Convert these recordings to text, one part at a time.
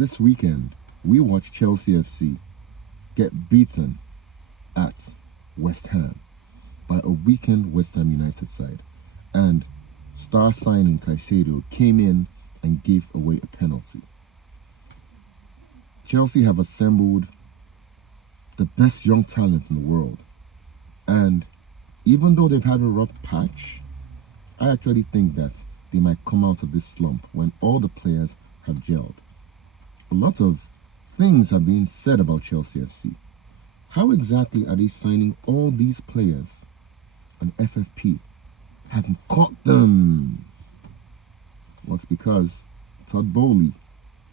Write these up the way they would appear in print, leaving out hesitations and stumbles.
This weekend, we watched Chelsea FC get beaten at West Ham by a weakened West Ham United side. And star signing Caicedo came in and gave away a penalty. Chelsea have assembled the best young talent in the world. And even though they've had a rough patch, I actually think that they might come out of this slump when all the players have gelled. A lot of things have been said about Chelsea FC. How exactly are they signing all these players and FFP hasn't caught them? Well, it's because Todd Boehly,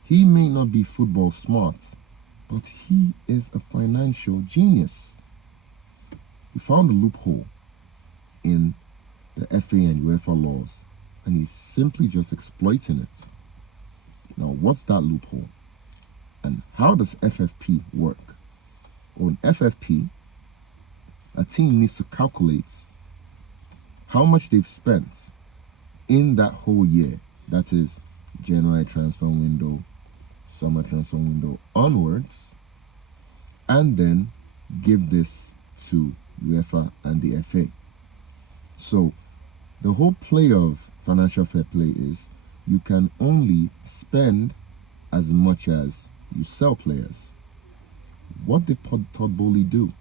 he may not be football smart, but he is a financial genius. He found a loophole in the FA and UEFA laws, and he's simply just exploiting it. Now, what's that loophole? And how does FFP work? On FFP, a team needs to calculate how much they've spent in that whole year. That is January transfer window, summer transfer window onwards, and then give this to UEFA and the FA. So the whole play of financial fair play is you can only spend as much as you sell players. What did Todd Boehly do?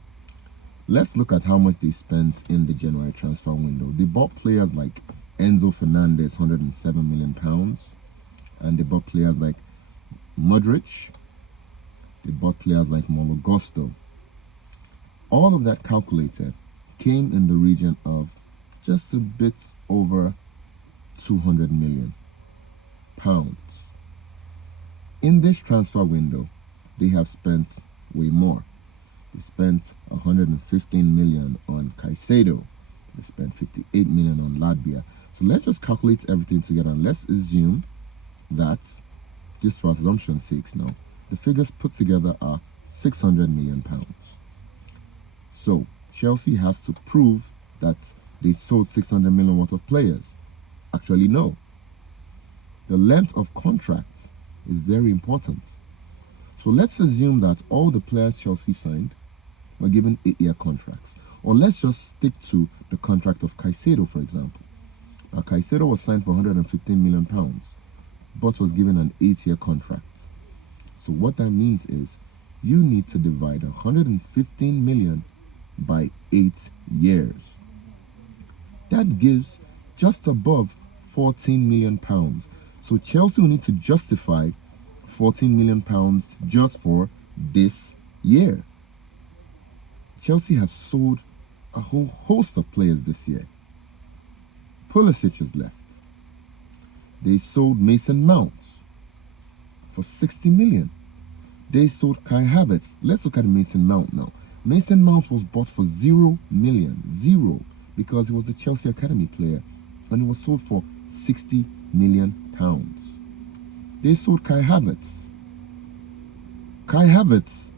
Let's look at how much they spent in the January transfer window. They bought players like Enzo Fernandez, £107 million, and they bought players like Modric. They bought players like Malo Gusto. All of that calculated came in the region of just a bit over £200 million. In this transfer window, they have spent way more. They spent 115 million on Caicedo. They spent 58 million on Latvia. So let's just calculate everything together and let's assume that, just for assumption's sake now, the figures put together are 600 million pounds. So Chelsea has to prove that they sold 600 million worth of players. Actually, no. The length of contracts is very important. So let's assume that all the players Chelsea signed were given 8-year contracts. Or let's just stick to the contract of Caicedo, for example. Now, Caicedo was signed for 115 million pounds, but was given an 8-year contract. So what that means is you need to divide 115 million by 8 years. That gives just above 14 million pounds. So Chelsea will need to justify 14 million pounds just for this year. Chelsea have sold a whole host of players this year. Pulisic is left. They sold Mason Mount for 60 million. They sold Kai Havertz. Let's look at Mason Mount now. Mason Mount was bought for 0 million. Zero. Because he was a Chelsea Academy player. And he was sold for 60 million pounds. They sold Kai Havertz. Kai Havertz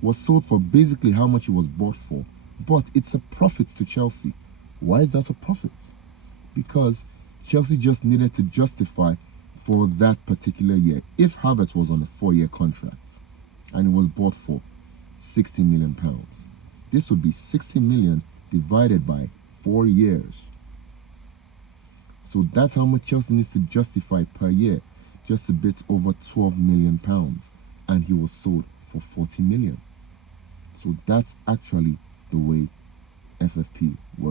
was sold for basically how much he was bought for. But it's a profit to Chelsea. Why is that a profit? Because Chelsea just needed to justify for that particular year. If Havertz was on a 4-year contract and it was bought for 60 million pounds, this would be 60 million divided by 4 years. So that's how much Chelsea needs to justify per year. Just a bit over 12 million pounds. And he was sold for 40 million. So that's actually the way FFP works.